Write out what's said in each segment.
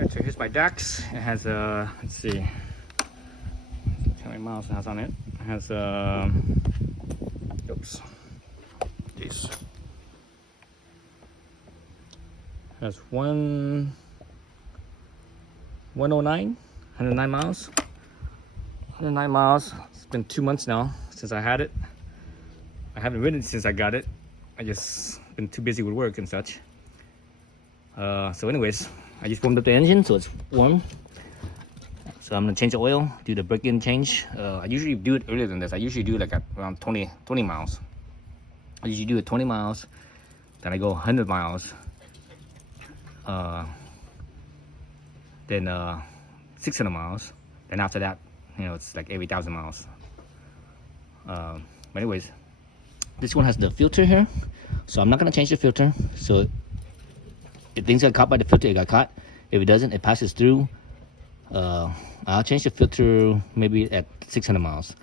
Alright, so here's my Dax. It has let's see, how many miles it has on it. It has oops, these. It has 109 miles. 109 miles. It's been 2 months now since I had it. I haven't ridden it since I got it. I just been too busy with work and such. So anyways, I just warmed up the engine so it's warm. So I'm gonna change the oil, do the break-in change. I usually do it earlier than this. I usually do it like at around 20 miles. I usually do it 20 miles, then I go 100 miles, then 600 miles. Then after that, you know, it's like every 1,000 miles. But anyways, this one has the filter here, so I'm not gonna change the filter. So if things got caught by the filter, it got caught. If it doesn't, it passes through. I'll change the filter maybe at 600 miles.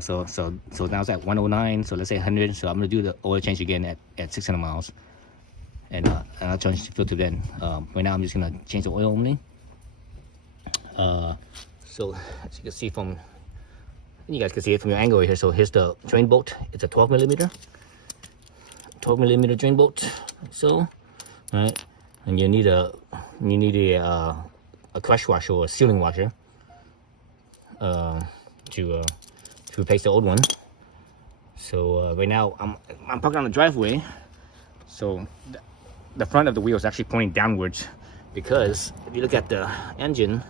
So now it's at 109. So let's say 100. So I'm gonna do the oil change again at 600 miles, and I'll change the filter then. Right now I'm just gonna change the oil only. So as you can see from, you guys can see it from your angle here. So here's the drain bolt. It's a 12 millimeter drain bolt. So, right, and you need a crush washer or a sealing washer to replace the old one. So right now I'm parked on the driveway. So the front of the wheel is actually pointing downwards, because if you look at the engine,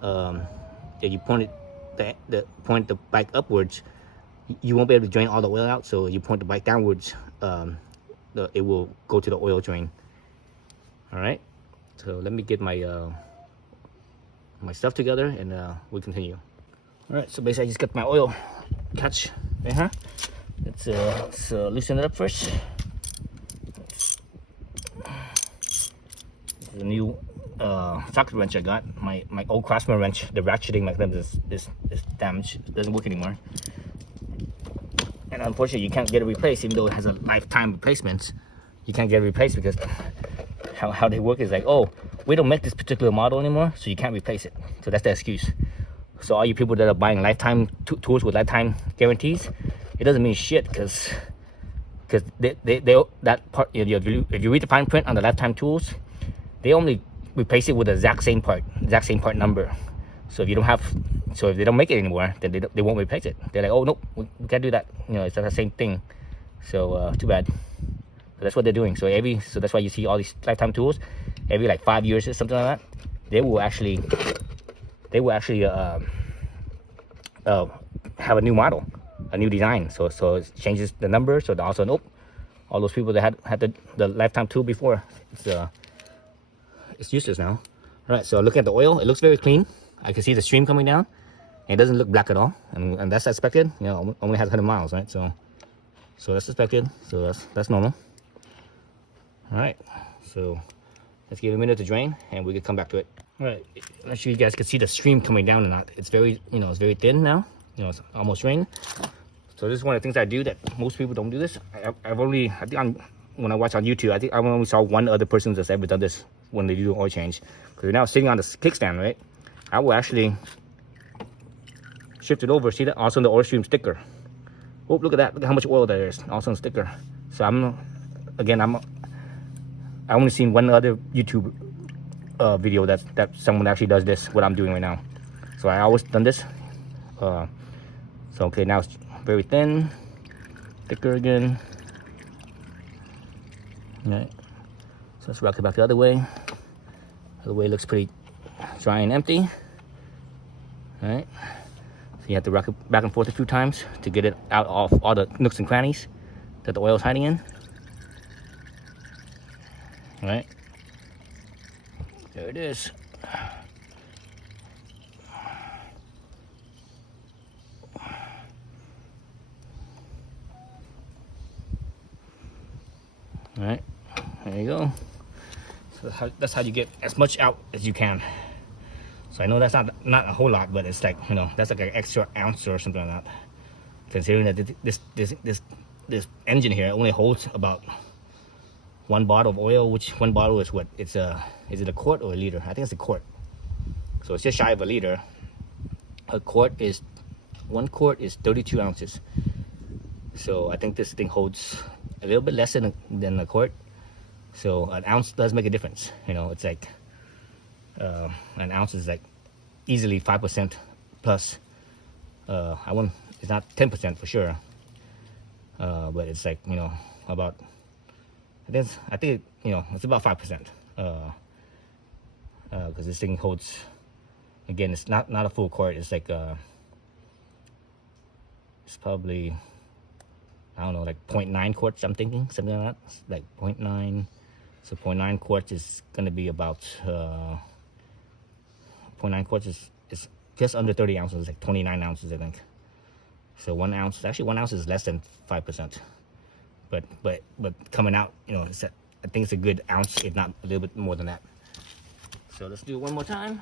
if you point the bike upwards, you won't be able to drain all the oil out. So you point the bike downwards, it will go to the oil drain. All right, so let me get my my stuff together and we'll continue. All right, so basically I just got my oil catch right here. Let's loosen it up first. This is a new socket wrench I got. My old Craftsman wrench, the ratcheting mechanism is damaged. It doesn't work anymore. And unfortunately, you can't get it replaced, even though it has a lifetime replacement. You can't get it replaced because how they work is like, oh, we don't make this particular model anymore, so you can't replace it. So that's the excuse. So all you people that are buying lifetime tools with lifetime guarantees, it doesn't mean shit, because they that part, if you read the fine print on the lifetime tools, they only replace it with the exact same part number. So if you don't have, so if they don't make it anymore, then they won't replace it. They're like, oh no, we can't do that. You know, it's not the same thing. So too bad. So that's what they're doing. So that's why you see all these lifetime tools, every like 5 years or something like that, they will actually have a new model, a new design. So it changes the number. So also, nope, all those people that had the lifetime tool before, it's useless now. All right, so look at the oil. It looks very clean. I can see the stream coming down. It doesn't look black at all, and that's expected. You know, only has 100 miles, right? So that's expected. So that's normal. All right, so let's give it a minute to drain, and we can come back to it. All right, I'm not sure you guys can see the stream coming down or not. It's very, it's very thin now. You know, it's almost drained. So this is one of the things I do that most people don't do this. When I watch on YouTube, I think I only saw one other person that's ever done this when they do an oil change. Because you're now sitting on the kickstand, right? I will actually shift it over. See that? Also on the oil stream sticker. Oh, look at that. Look at how much oil there is. Also on the sticker. So I only seen one other YouTube video that someone actually does this, what I'm doing right now. So I always done this. So okay, now it's very thin. Thicker again. All right. So let's rock it back the other way. The other way looks pretty dry and empty. All right. So you have to rock it back and forth a few times to get it out of all the nooks and crannies that the oil is hiding in. All right. There it is. All right, there you go. So that's how you get as much out as you can. So I know that's not a whole lot, but it's like, that's like an extra ounce or something like that. Considering that this engine here only holds about one bottle of oil, which one bottle is what? It's is it a quart or a liter? I think it's a quart. So it's just shy of a liter. One quart is 32 ounces. So I think this thing holds a little bit less than a quart. So an ounce does make a difference. You know, it's like an ounce is like easily 5% plus. It's not 10% for sure, but it's like, you know, about, I think you know, it's about 5%, because this thing holds, again, it's not a full quart. It's like it's probably, I don't know, like 0.9 quarts. I'm thinking something like that. It's like 0.9. So 0.9 quarts is gonna be about 0.9 quarts is just under 30 ounces, like 29 ounces, I think. So 1 ounce, actually 1 ounce is less than 5%, but coming out, you know, I think it's a good ounce, if not a little bit more than that. So let's do it one more time.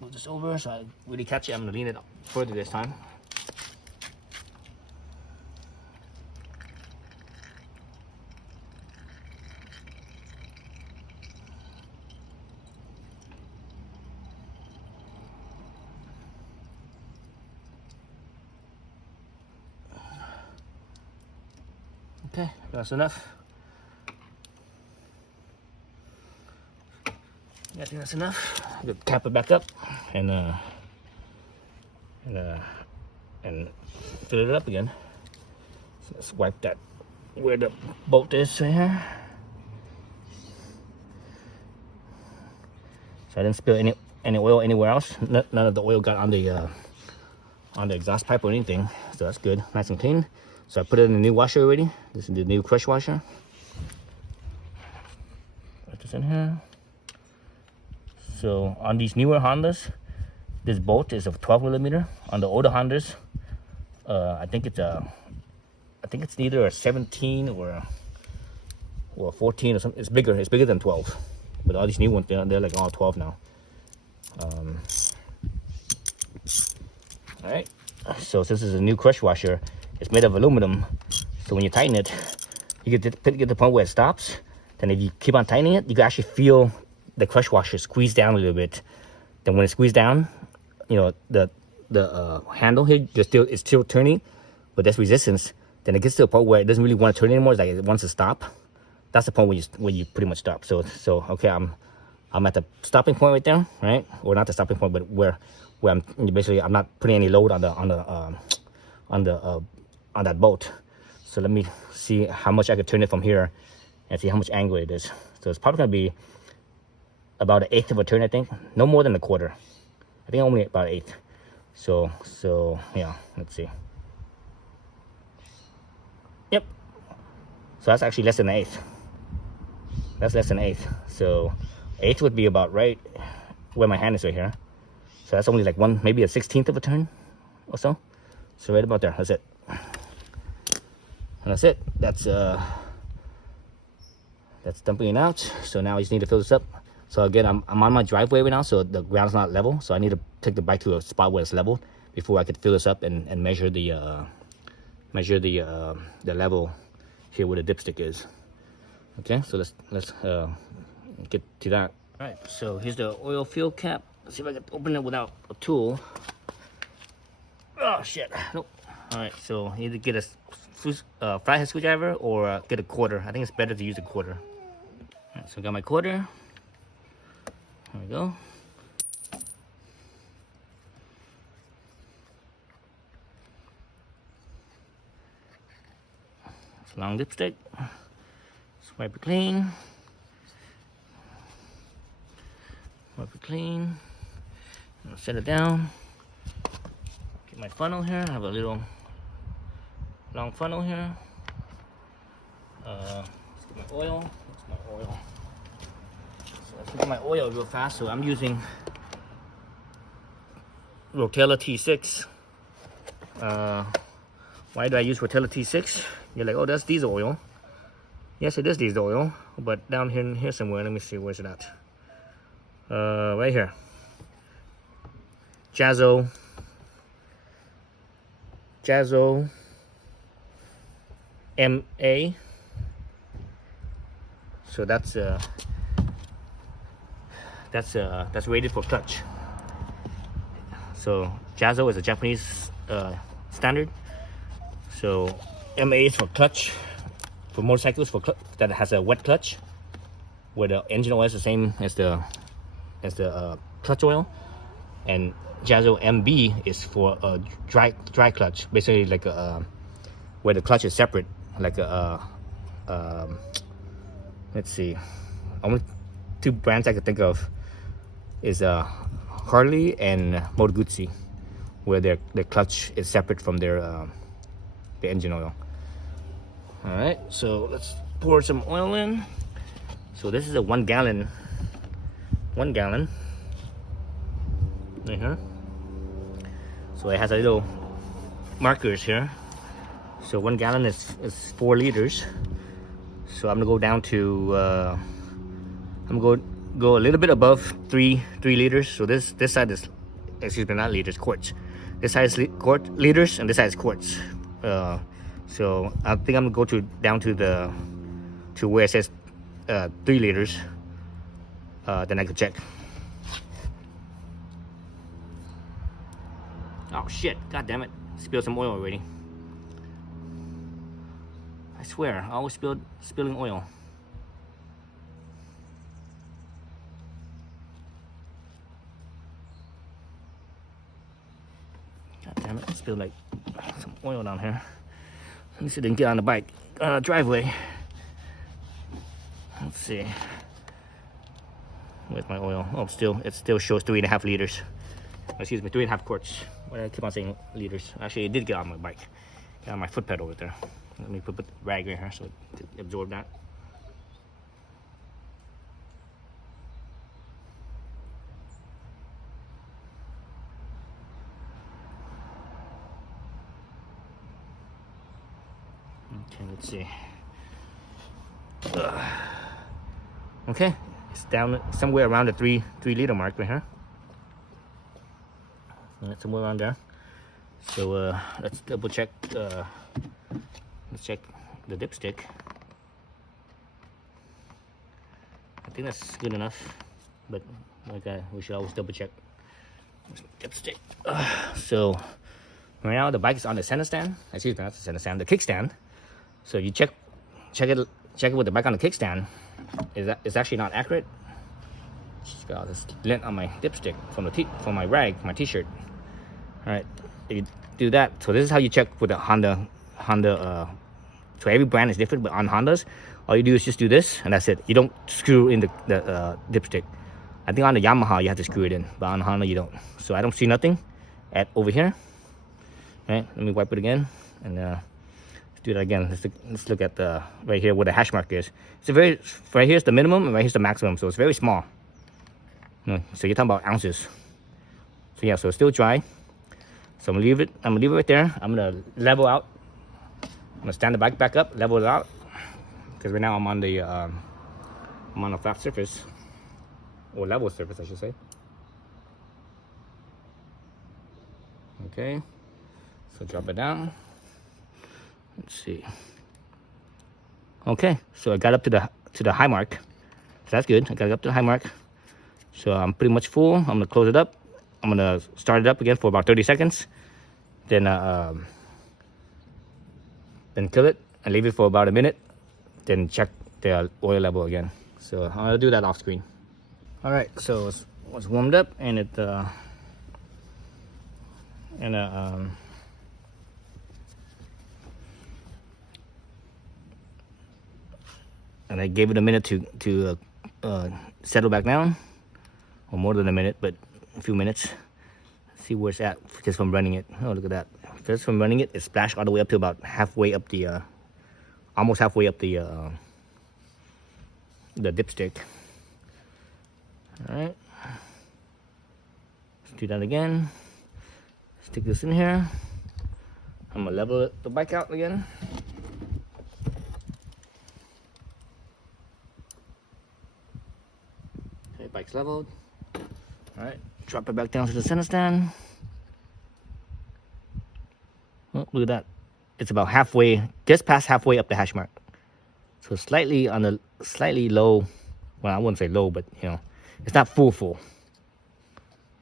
Move this over so I really catch it. I'm gonna lean it further this time. Okay, that's enough. Yeah, I think that's enough. I'm gonna cap it back up and fill it up again. So let's wipe that where the bolt is right here. So I didn't spill any oil anywhere else. None of the oil got on the exhaust pipe or anything. So that's good, nice and clean. So I put it in the new washer already. This is the new crush washer. Put this in here. So on these newer Hondas, this bolt is of 12 millimeter. On the older Hondas, I think it's either a 17 or a 14 or something. It's bigger. It's bigger than 12. But all these new ones, they're like all 12 now. All right. So this is a new crush washer. It's made of aluminum. So when you tighten it, you get to the point where it stops. Then if you keep on tightening it, you can actually feel the crush washer squeeze down a little bit. Then when it squeezes down, you know, the handle here it's still turning, but there's resistance. Then it gets to a point where it doesn't really want to turn anymore. It's like it wants to stop. That's the point where you pretty much stop. So okay, I'm at the stopping point right there, right? Or not the stopping point, but where I'm basically, I'm not putting any load on that bolt. So let me see how much I could turn it from here and see how much angle it is. So it's probably gonna be about 1/8 of a turn, I think. No more than a quarter. I think only about 1/8. So yeah, let's see. Yep. So that's actually less than 1/8. That's less than 1/8. So 1/8 would be about right where my hand is right here. So that's only like maybe a 1/16 of a turn or so. So right about there. That's it. And that's it. That's dumping it out. So now I just need to fill this up. So again, I'm on my driveway right now, so the ground's not level. So I need to take the bike to a spot where it's level before I could fill this up and measure the level here where the dipstick is. Okay, so let's get to that. All right, so here's the oil fill cap. Let's see if I can open it without a tool. Oh shit! Nope. All right, so either get a flathead screwdriver or get a quarter. I think it's better to use a quarter. All right, so I got my quarter. There we go. It's a long dipstick. Wipe it clean. Wipe it clean. I'll set it down. Get my funnel here. I have a little long funnel here. Let's get my oil. That's my oil. So let's get my oil real fast. So I'm using Rotella T6. Why do I use Rotella T6? You're like, oh, that's diesel oil. Yes, it is diesel oil, but down here somewhere. Let me see, where's it at? Right here. Jazzo MA So that's rated for clutch. So Jazo is a Japanese standard. So MA is for clutch, for motorcycles that has a wet clutch, where the engine oil is the same as the clutch oil, and Jazo MB is for a dry clutch, basically like where the clutch is separate, like let's see, only two brands I could think of is Harley and Moto Guzzi, where their clutch is separate from their the engine oil. All right, so let's pour some oil in. So this is a 1 gallon right here. So it has a little markers here. So 1 gallon is 4 liters. So I'm gonna go down to I'm gonna go a little bit above 3 liters. So this side is, excuse me, not liters, quarts. This side is liters and this side is quarts. So I think I'm gonna go down to where it says 3 liters. Then I could check. Oh shit! God damn it! Spilled some oil already. I swear, I always spilling oil. God damn it! I spilled like some oil down here. Let me see if I can get on the bike driveway. Let's see. Where's my oil? Oh, it still shows 3.5 liters. Excuse me, 3.5 quarts. Why do I keep on saying liters? Actually, it did get on my bike. Got on my foot pedal right there. Let me put the rag right here so it can absorb that. Okay, let's see. Okay, it's down somewhere around the 3 liter mark right here. Somewhere around there. So let's double check. Let's check the dipstick. I think that's good enough, but we should always double check dipstick. So right now the bike is on the center stand. Excuse me, not the center stand, the kickstand. So you check it with the bike on the kickstand. It's actually not accurate. Just got this lint on my dipstick from my rag, my t-shirt. All right, you do that. So this is how you check with the Honda. So every brand is different, but on Hondas, all you do is just do this, and that's it. You don't screw in the dipstick. I think on the Yamaha you have to screw it in, but on Honda you don't. So I don't see nothing over here. All right, let me wipe it again, and let's do that again. Let's look at the right here where the hash mark is. It's right here's the minimum, and right here's the maximum. So it's very small. So you're talking about ounces. So yeah, so it's still dry. So I'm gonna leave it right there. I'm gonna level out. I'm gonna stand the bike back up, level it out, because right now I'm on a flat surface, or level surface I should say. Okay, so drop it down. Let's see. Okay, so I got up to the high mark. So that's good. I got up to the high mark. So I'm pretty much full. I'm gonna close it up. I'm gonna start it up again for about 30 seconds. Then kill it and leave it for about a minute. Then check the oil level again. So I'll do that off screen. All right, so it's warmed up, and and I gave it a minute to settle back down, or more than a minute, but a few minutes. See where it's at just from running it. Oh, look at that. Just from running it, it splashed all the way up to about halfway up almost halfway up the dipstick. All right. Let's do that again. Stick this in here. I'm gonna level the bike out again. Okay, bike's leveled. All right, drop it back down to the center stand. Oh, look at that. It's about halfway, just past halfway up the hash mark. So slightly on the slightly low. Well, I wouldn't say low, but you know, it's not full.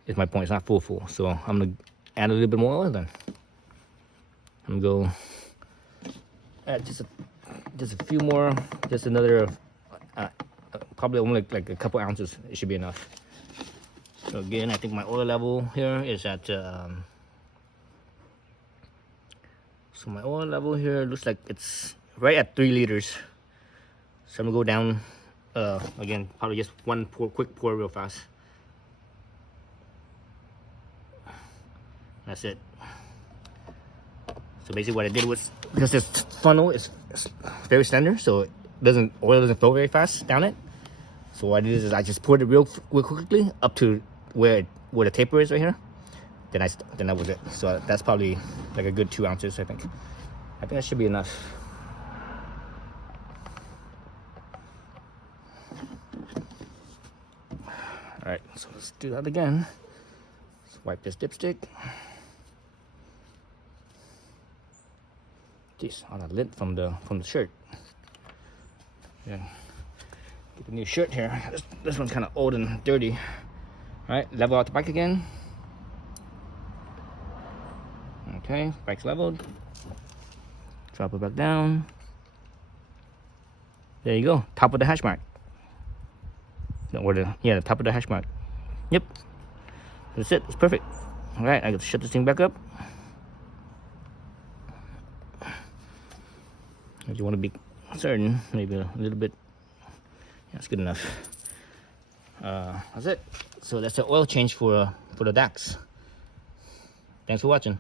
Is my point. It's not full. So I'm gonna add a little bit more oil then. I'm gonna go add just a few more, just another, probably only like a couple ounces. It should be enough. So again, I think my oil level here is at. So my oil level here looks like it's right at 3 liters. So I'm gonna go down again, probably just one quick pour real fast. That's it. So basically what I did was, because this funnel is very slender, so oil doesn't flow very fast down it. So what I did is I just poured it real quickly up to where the taper is right here. Then that was it. So that's probably like a good 2 ounces, I think. I think that should be enough. All right, so let's do that again. Let's wipe this dipstick. Jeez, on the lint from the shirt. Yeah, get a new shirt here. This one's kind of old and dirty. All right, level out the bike again. Okay, bike's leveled. Drop it back down. There you go, top of the hash mark. Or the top of the hash mark. Yep, that's it. It's perfect. All right, I got to shut this thing back up. If you want to be certain, maybe a little bit. Yeah, that's good enough. That's it. So that's the oil change for the Dax. Thanks for watching.